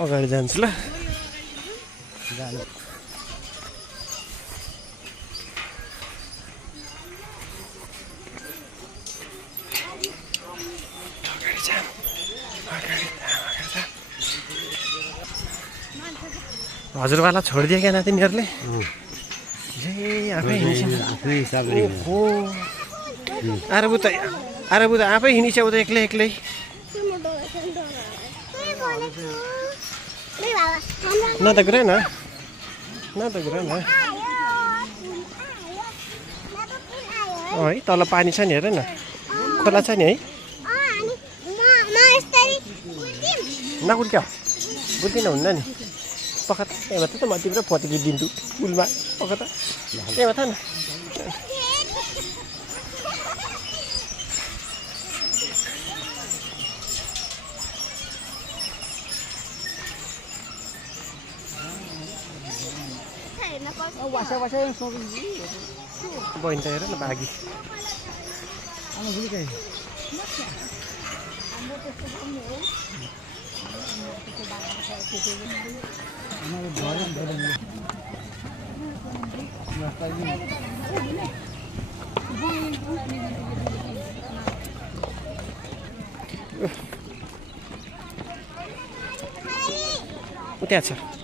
अगाडि जान्छु ल हजुरवाला छोडिदियो क्या नातिनीहरूले आफै आएर बुझ आफै हिँडिछ उता एक्लै एक्लै न त कुरा न है तल पानी छ नि हेर न खोला छ नि है नकुल्क्याउ बुझ्दिन हुन्न नि पखत त्यहाँ त म तिम्रो फर्किदिन्छु पुलमा पखत त्यहाँ न बहिनी त हेर न भागी त्यहाँ छ